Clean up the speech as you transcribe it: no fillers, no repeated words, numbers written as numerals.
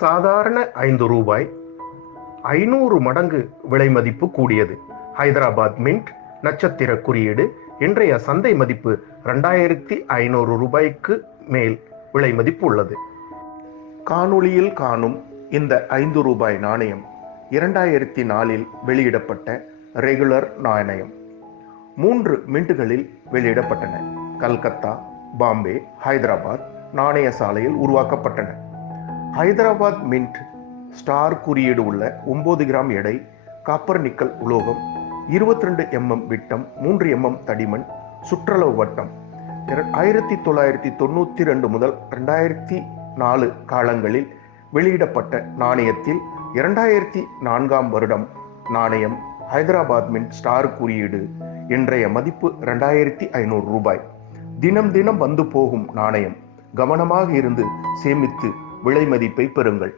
சாதாரண ரூபாய் 500 மடங்கு விலை மதிப்பு கூடியது. ஹைதராபாத் மின்ட் நட்சத்திர குறியீடு இன்றைய சந்தை மதிப்பு 2500 ரூபாய்க்கு மேல் விலை மதிப்பு உள்ளது. காணொளியில் காணும் இந்த 5 ரூபாய் நாணயம் 2004இல் வெளியிடப்பட்ட ரெகுலர் நாணயம். 3 மின்ட்டுகளில் வெளியிடப்பட்டன. கல்கத்தா, பாம்பே, ஹைதராபாத் நாணய சாலையில் உருவாக்கப்பட்டன. ஹைதராபாத் மின்ட் ஸ்டார் குறியீடு உள்ள 9 கிராம் எடை, காப்பர் நிக்கல் உலோகம், 22 mm விட்டம், 3 mm தடிமன், சுற்றளவு வட்டம். 1992 முதல் 2004 காலங்களில் வெளியிடப்பட்ட நாணயத்தில் 2004ஆம் வருடம் நாணயம் ஹைதராபாத் மின்ட் ஸ்டார் குறியீடு இன்றைய மதிப்பு 2500 ரூபாய். தினம் தினம் வந்து போகும் நாணயம். கவனமாக இருந்து சேமித்து விலை மதிப்பை பெறுங்கள்.